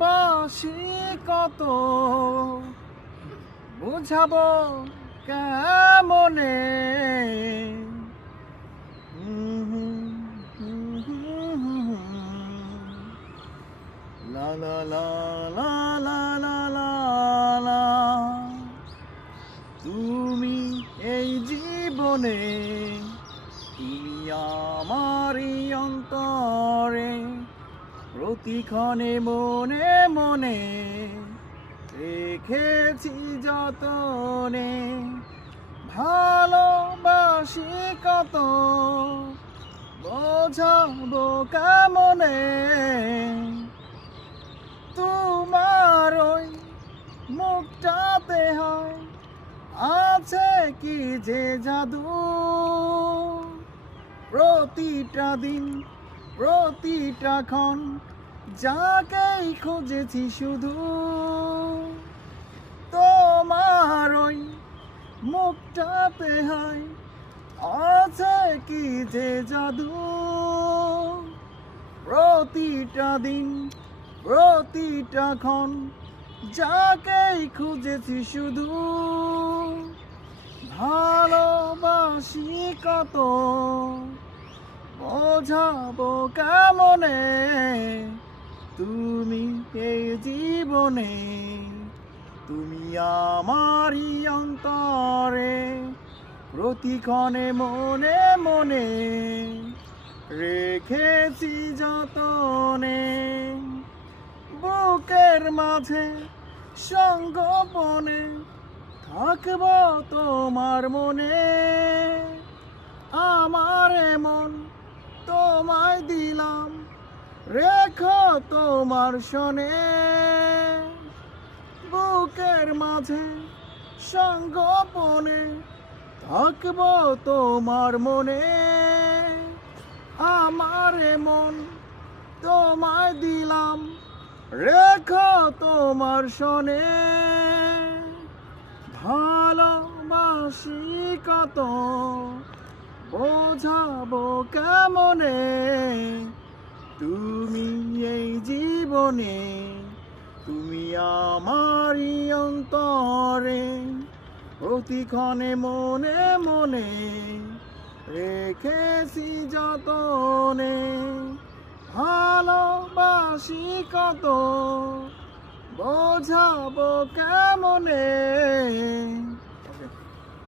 বাসি কত বুঝাবো কেমনে। লা লা লা লা লা লা লা লা। তুমি এই জীবনে, তুমি আমারই অন্তরে, প্রতিক্ষণে মনে মনে রেখেছি যতনে। ভালোবাসি কত বোঝাবো কেমনে। তোমার ওই মুখটাতে হয় আছে কি যে জাদু। প্রতিটা দিন প্রতিটা ক্ষণ যাকেই খুঁজেছি শুধু। তোমার ওই মুখটাতে হয় আছে কি যে জাদু। প্রতিটা দিন প্রতিটা ক্ষণ যাকেই খুঁজেছি শুধু। ভালোবাসি কত বোঝাবো কেমনে। তুমি এই জীবনে, তুমি আমারই অন্তরে, প্রতিক্ষণে মনে মনে রেখেছি যতনে। বুকের মাঝে সঙ্গোপনে থাকব তোমার মনে। আমার মন তোমায় দিলাম, রেখো তোমার শনে। বুকের মাঝে সঙ্গোপনে থাকব তোমার মনে। আমার মন তোমায় দিলাম, রেখো তোমার শনে। ভালোবাসি কত বোঝাবো কেমনে। তুমি এই জীবনে, তুমি আমারই অন্তরে, প্রতিক্ষণে মনে মনে রেখেছি যতনে। ভালোবাসি কত বোঝাবো কেমনে।